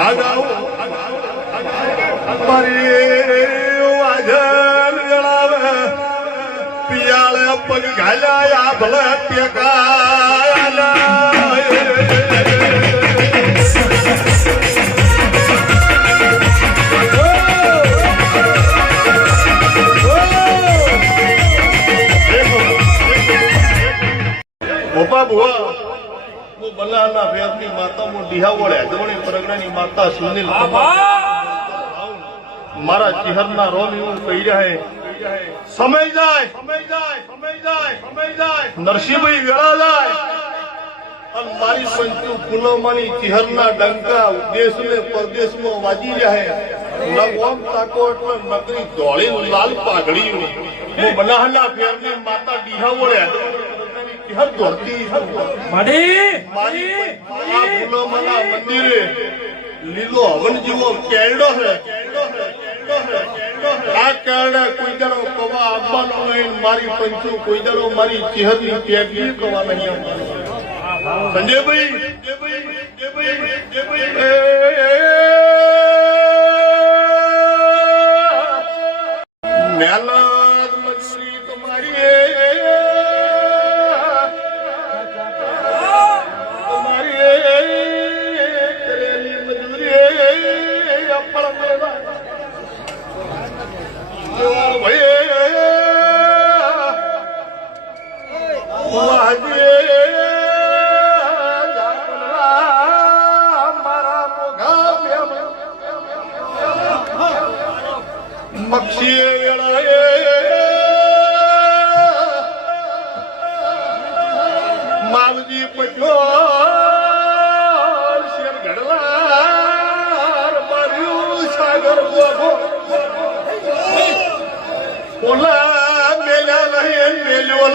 ભાગાઓ મારી વાજલ જણાવે પિયાળે પગ ઘાલ્યા ભલે ટેકાયા બુઆ હું બલ્લાના ફેરની માતા હું ડીહાવળ હેદવણી પરગણાની માતા સુનિલ મારા ચિહરના રોમ એવું કહી રહ્યા સમય જાય નરસિંહભાઈ વેળા જાય અને મારી પંચુ પુનમાની ચિહરના ડંકા દેશ ને પરદેશમાં વાજી રહ્યા ન ઓમ તાકો એટલે નકરી ધોળી લાલ પાઘડી હું બલ્લાના ફેરની માતા ડીહાવળ હેદવણી હર ધરતી મંદિરે લીલો હવન જેવો કેરડો છે આ કેરડે કોઈ દાડો કવા આપવાનો નહીં મારી પંચુ કોઈ દાડો મારી ચહેરની પેગી કવા નહીં સંજયભાઈ મહેનત મજૂરી તમારી માવજી પજો શેર ઘડલા માર્યું સાગર બોગો ઓલા મેલ્યા નહીં મેલ્યો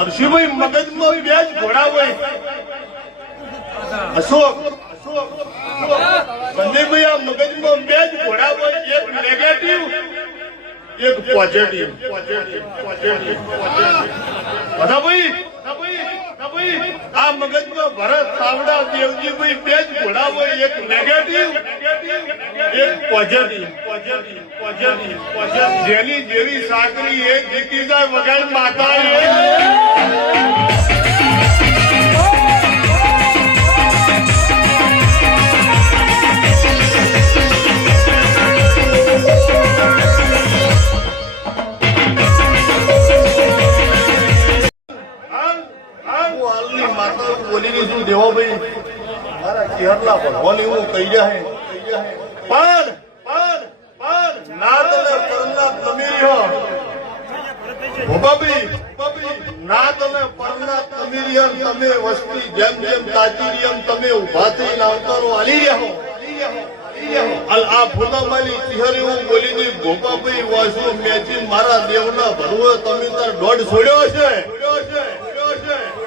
નરસિંહભાઈ મગજમાં બે જ ઘોડા હોય અશોક સંજયભાઈ આ મગજમાં બે જ ઘોડા હોય એક નેગેટિવ એક પોઝિટિવ આ મગજમાં ભરત સાવડા દેવજીભાઈ બે જ ઘોડા હોય એક નેગેટિવ એક પોઝિટિવ જેની જેવી સાકરી એક જીતી જાય વગર માતા દેવાભાઈ મારા ચહેરલા ભગવાન એવું કહી જાય પણ ના તને પરના તમે રહ્યો ના તમે પરના તમે રહ્યા તમે વસ્તી જેમ તાજી એમ તમે ઉભા થઈને આવતારો હાલી રહ્યા આ ફૂલામાલી ચહેર એવું બોલી દઈ ગોપાભાઈ વાસુ મેચી મારા દેવના ભરવો તમે તાર દોઢ છોડ્યો છે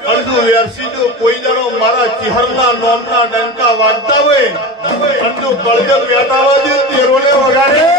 અડધું વેરસીજો કોઈ દાડો મારા ચિહરના નોમના ડંકા વાગતા હોય અડધું કળજર બેઠા હોય તેરોને વગાડે